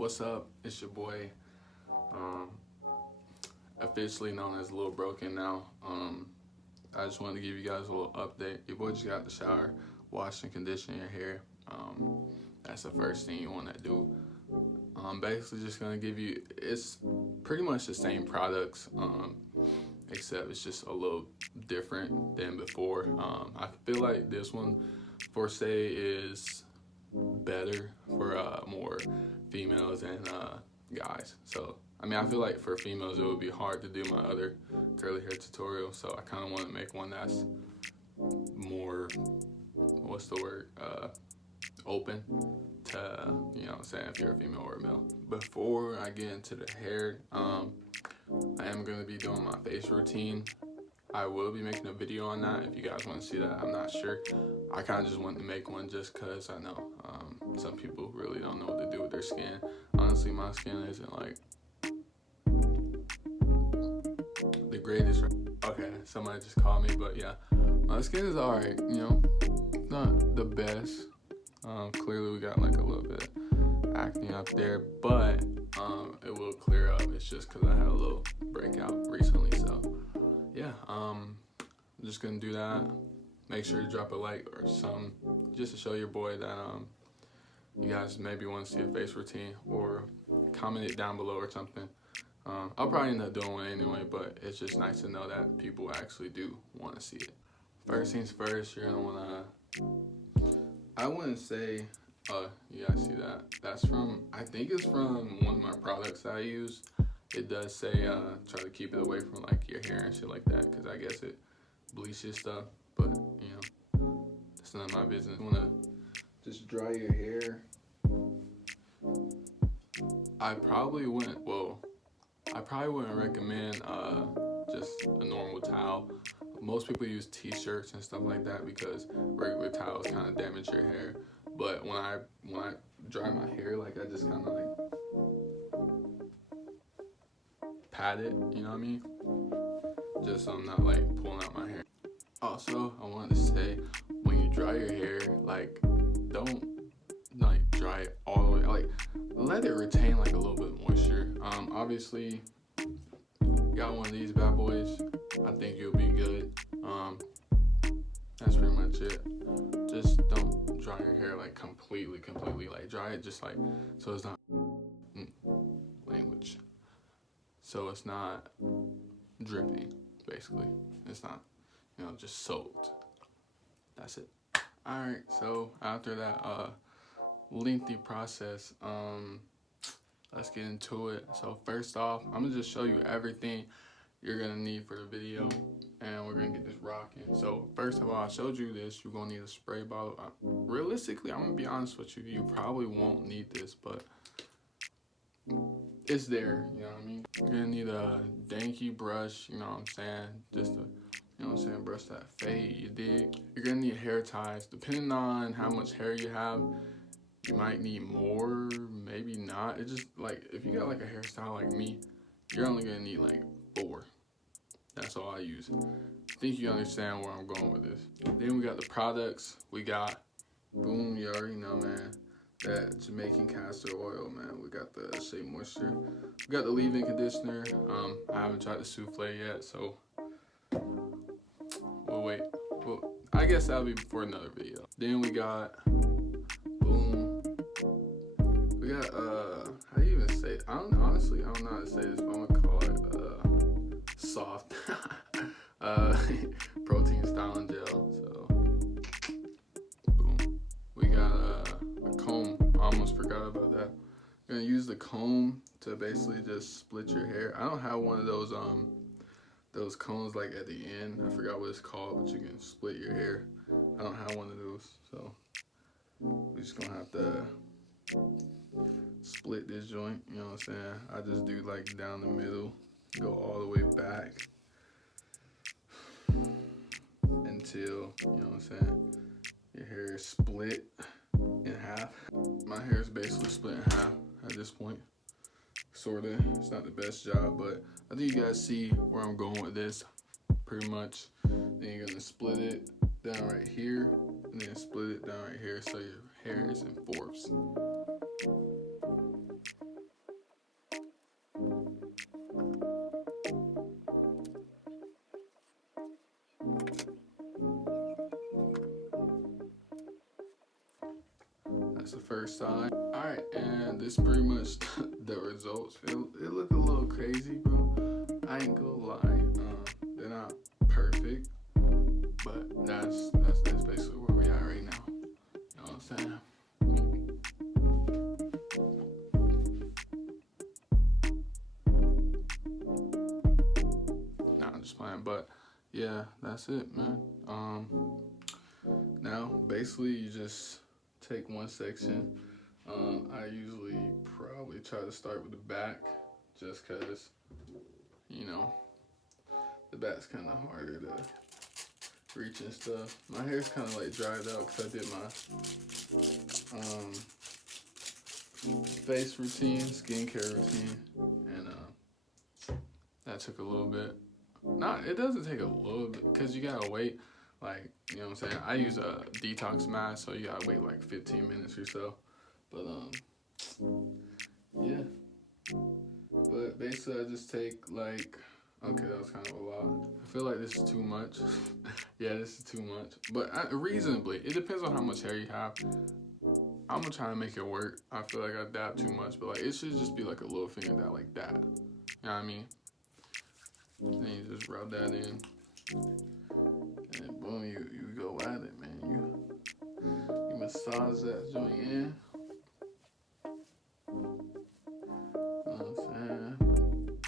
What's up? It's your boy, officially known as LilBroken now. I just wanted to give you guys a little update. Your boy just got out the shower, washed and conditioned your hair. That's the first thing you want to do. Basically just gonna give you, it's pretty much the same products, except it's just a little different than before. I feel like this one, for say, is better for more females and guys. So I mean, I feel like for females it would be hard to do my other curly hair tutorial, so I kind of want to make one that's more, what's the word, open to, you know what I'm saying, if you're a female or a male. Before I get into the hair, I am going to be doing my face routine. I will be making a video on that if you guys want to see that. I'm not sure. I kind of just wanted to make one just because I know some people really don't know what to do with their skin. Honestly, my skin isn't like the greatest. Okay, somebody just called me, but yeah, my skin is alright, you know, not the best. Clearly we got like a little bit of acne up there, but it will clear up. It's just because I had a little breakout recently, so yeah, I'm just gonna do that. Make sure to drop a like or something just to show your boy that you guys maybe want to see a face routine, or comment it down below or something. I'll probably end up doing one anyway, but it's just nice to know that people actually do want to see it. First things first, you're gonna wanna, I wouldn't say, you guys see that? That's from, I think it's from one of my products that I use. It does say try to keep it away from like your hair and shit like that, because I guess it bleaches stuff, but you know, it's none of my business. You wanna just dry your hair. I probably wouldn't recommend just a normal towel. Most people use t-shirts and stuff like that because regular towels kind of damage your hair. But when I dry my hair, like I just kind of like pat it, you know what I mean? Just so I'm not like pulling out my hair. Also, I wanted to say, when you dry your hair, like don't like dry it all the way, like let it retain like a little bit of moisture. Obviously, got one of these bad boys, I think you'll be good. That's pretty much it. Just don't dry your hair like completely, like dry it just like, so it's not language. So it's not dripping, basically. It's not, you know, just soaked. That's it. Alright, so after that lengthy process, let's get into it. So first off, I'm gonna just show you everything you're gonna need for the video, and we're gonna get this rocking. So first of all, I showed you this. You're gonna need a spray bottle. Realistically, I'm gonna be honest with you, you probably won't need this, but it's there, you know what I mean? You're gonna need a danky brush, you know what I'm saying, just to, you know what I'm saying, brush that fade, you dig? You're gonna need hair ties. Depending on how much hair you have, you might need more, maybe not. It's just like, if you got like a hairstyle like me, you're only gonna need like 4. That's all I use. I think you understand where I'm going with this. Then we got the products. We got, boom, you already know, man, that Jamaican castor oil, man. We got the Shea Moisture. We got the leave-in conditioner. I haven't tried the souffle yet, so we'll wait. Well, I guess that'll be for another video. Then we got, boom, we got, how do you even say it? Honestly, I don't know how to say this, but I'm gonna call it soft protein styling gel. So boom, we got a comb. I almost forgot about that. You're gonna use the comb to basically just split your hair. I don't have one of those combs like at the end. I forgot what it's called, but you can split your hair. I don't have one of those, so we're just gonna have to split this joint, you know what I'm saying? I just do like down the middle, go all the way back until, you know what I'm saying, your hair is split in half. My hair is basically split in half at this point, sorta. It's not the best job, but I think you guys see where I'm going with this, pretty much. Then you're gonna split it down right here, and then split it down right here, so your hair is in fourths. first side. Alright, and this pretty much the results. It look a little crazy, bro. I ain't gonna lie. They're not perfect, but that's basically where we are right now. You know what I'm saying? Nah, I'm just playing, but yeah, that's it, man. Now basically you just take one section. I usually probably try to start with the back, just cause, you know, the back's kind of harder to reach and stuff. My hair's kind of like dried out because I did my face routine, skincare routine, and that took a little bit. It doesn't take a little bit because you gotta wait, like, you know what I'm saying? I use a detox mask, so you gotta wait like 15 minutes or so. But yeah. But basically I just take like, okay, that was kind of a lot. I feel like this is too much. Yeah, this is too much. But reasonably, it depends on how much hair you have. I'm gonna try to make it work. I feel like I dab too much, but like it should just be like a little finger dab like that. You know what I mean? Then you just rub that in. And boom, you go at it, man. You massage that joint in.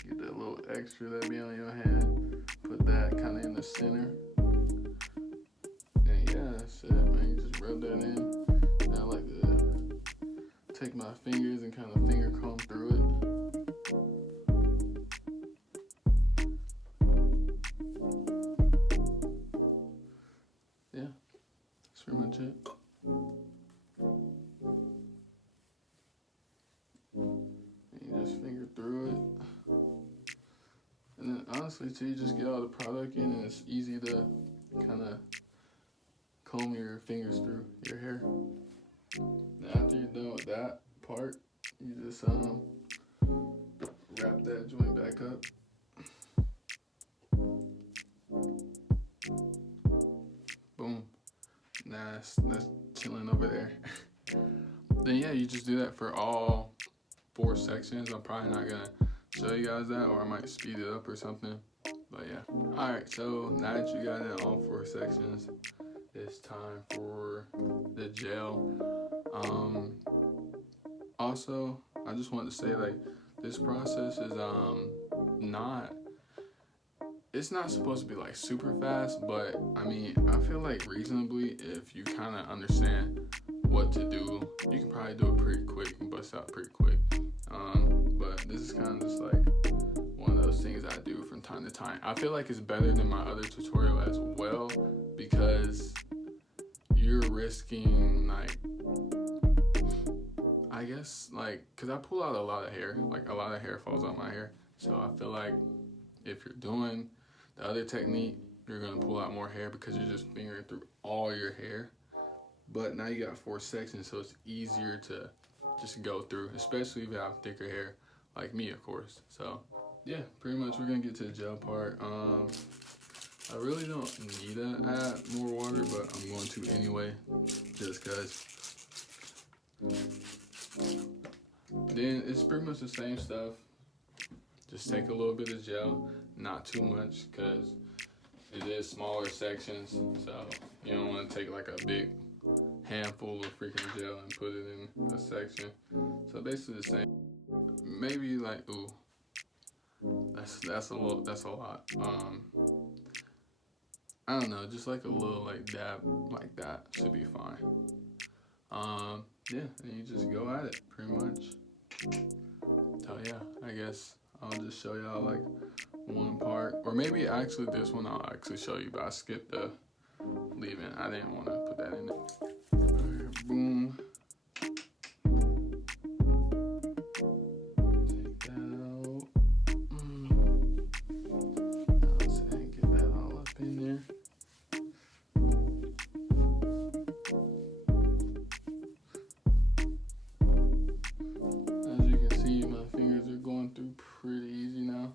Get that little extra that be on your hand, put that kind of in the center, and yeah, that's it, man. You just rub that in. And I like to take my fingers and kind of finger comb through it. Yeah, that's pretty much it. Finger through it, and then honestly too, you just get all the product in and it's easy to kind of comb your fingers through your hair. Now after you're done with that part, you just wrap that joint back up. Boom. Nah, that's chilling over there. Then yeah, you just do that for all 4 sections. I'm probably not gonna show you guys that, or I might speed it up or something. But yeah. Alright, so now that you got in all 4 sections, it's time for the gel. Also, I just want to say, like, this process is it's not supposed to be like super fast, but I mean, I feel like reasonably, if you kind of understand what to do, you can probably do it pretty quick. You can bust out pretty quick. But this is kind of just like one of those things I do from time to time. I feel like it's better than my other tutorial as well, because you're risking, like, I guess, like, because I pull out a lot of hair, like a lot of hair falls out my hair. So I feel like if you're doing the other technique, you're gonna pull out more hair because you're just fingering through all your hair. But now you got 4 sections, so it's easier to just go through, especially if you have thicker hair, like me, of course. So yeah, pretty much we're gonna get to the gel part. I really don't need to add more water, but I'm going to anyway, just cause. Then it's pretty much the same stuff. Just take a little bit of gel, not too much, cause it is smaller sections, so you don't want to take like a big handful of freaking gel and put it in a section. So basically the same. Maybe like, ooh, that's a lot. I don't know, just like a little like dab like that should be fine. Yeah, and you just go at it pretty much. So yeah, I guess I'll just show y'all like one part, or maybe actually this one I'll actually show you, but I skipped the leave-in. I didn't want to put that in there. Alright, boom. Take that out. Let's see, get that all up in there. As you can see, my fingers are going through pretty easy now.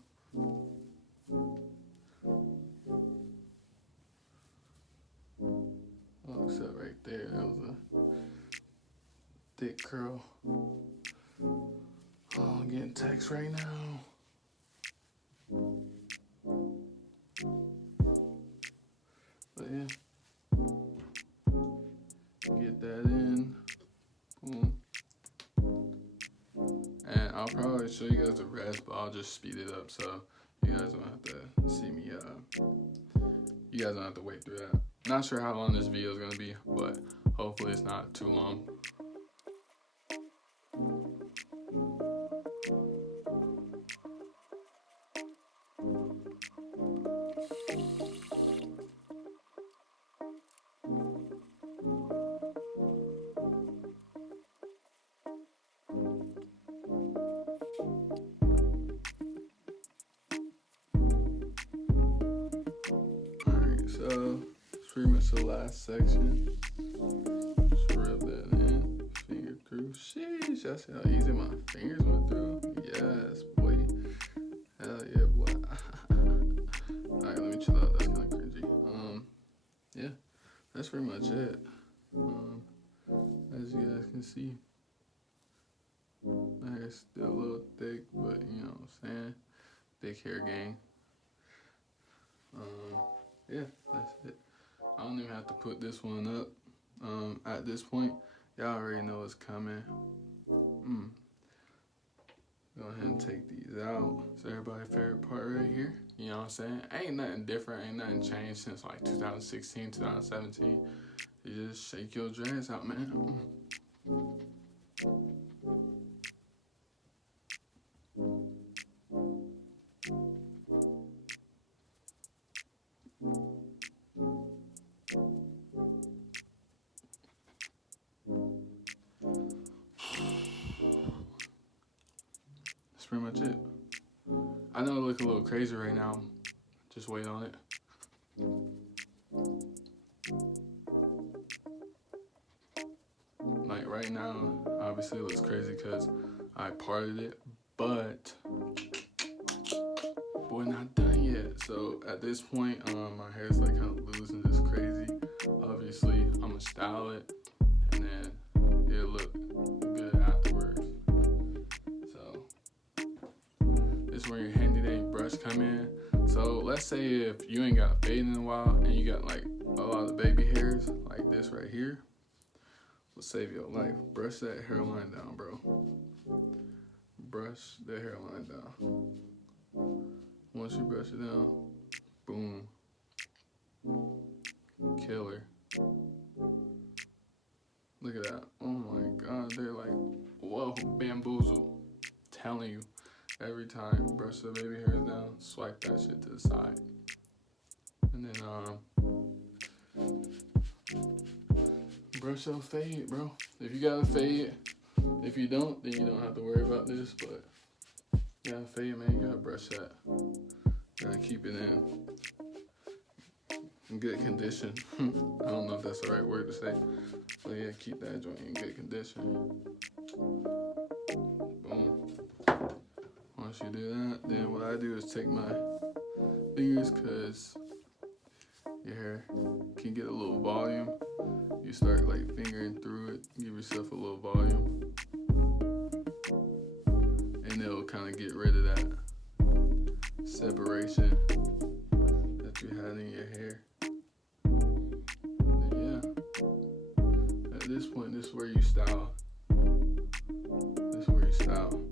Well, except right there, that was text right now. But yeah, get that in. Boom. And I'll probably show you guys the rest, but I'll just speed it up so you guys don't have to see me. You guys don't have to wait through that. Not sure how long this video is gonna be, but hopefully it's not too long. So it's pretty much the last section. Just rub that in, finger through. Sheesh, that's how easy my fingers went through. Yes, boy. Hell yeah, boy. Alright, let me chill out. That's kind of cringy. Yeah, that's pretty much it. As you guys can see, my hair's still a little thick, but you know what I'm saying? Thick hair gang. Yeah, that's it. I don't even have to put this one up. At this point, y'all already know what's coming. Go ahead and take these out. It's everybody's favorite part right here. You know what I'm saying? Ain't nothing different, ain't nothing changed since like 2016, 2017. You just shake your dreads out, man. That's pretty much it. I know it look a little crazy right now. Just wait on it. Like right now, obviously it looks crazy because I parted it, but we're not done yet. So at this point, my hair's like kind of loose and just crazy. Obviously, I'm gonna style it and then it'll look good afterwards. So this is where your handy dandy brush come in. So let's say if you ain't got a fade in a while and you got like a lot of baby hairs like this right here, will save your life. Brush that hairline down, bro. Brush the hairline down. Once you brush it down, boom. Killer. Look at that. Oh my God, they're like, whoa, bamboozle. Telling you, every time, brush the baby hairs down, swipe that shit to the side. And then, brush your fade, bro. If you got a fade, if you don't, then you don't have to worry about this, but you got a fade, man, you gotta brush that. Gotta keep it in good condition. I don't know if that's the right word to say, but yeah, keep that joint in good condition. Boom. Once you do that, then what I do is take my fingers, cause your hair can get a little volume. You start like fingering through it, give yourself a little volume, and it'll kind of get rid of that separation that you had in your hair. And yeah, at this point, this is where you style. This is where you style.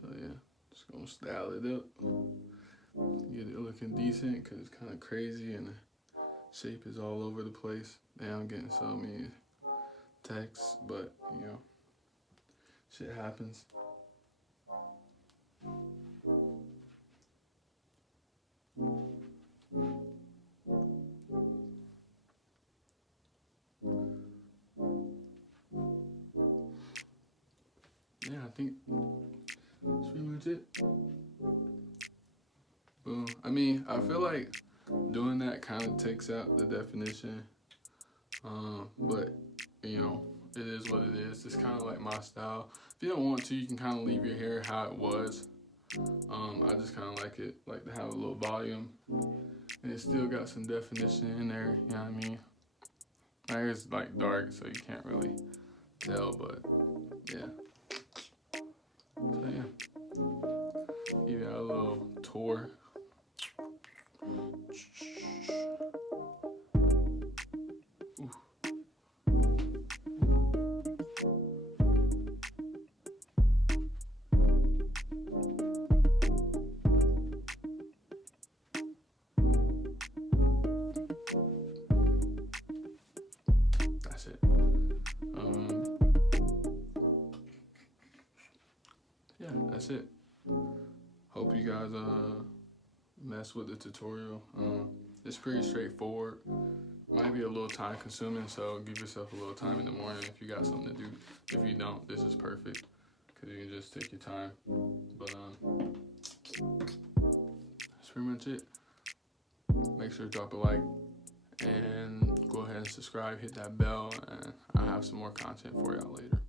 So yeah, just gonna style it up. Get it looking decent because it's kind of crazy and the shape is all over the place. Now I'm getting so many texts, but you know, shit happens. Yeah, I think that's pretty much it. Boom. I mean, I feel like doing that kind of takes out the definition, but you know, it is what it is. It's kind of like my style. If you don't want to, you can kind of leave your hair how it was. I just kind of like to have a little volume, and it still got some definition in there. You know what I mean? My hair is like dark, so you can't really tell, but yeah. So yeah, give you a little tour. Ooh. That's it. Yeah, that's it. Hope you guys mess with the tutorial. It's pretty straightforward. Might be a little time consuming, so give yourself a little time in the morning if you got something to do. If you don't, this is perfect because you can just take your time. But that's pretty much it. Make sure to drop a like and go ahead and subscribe, hit that bell, and I'll have some more content for y'all later.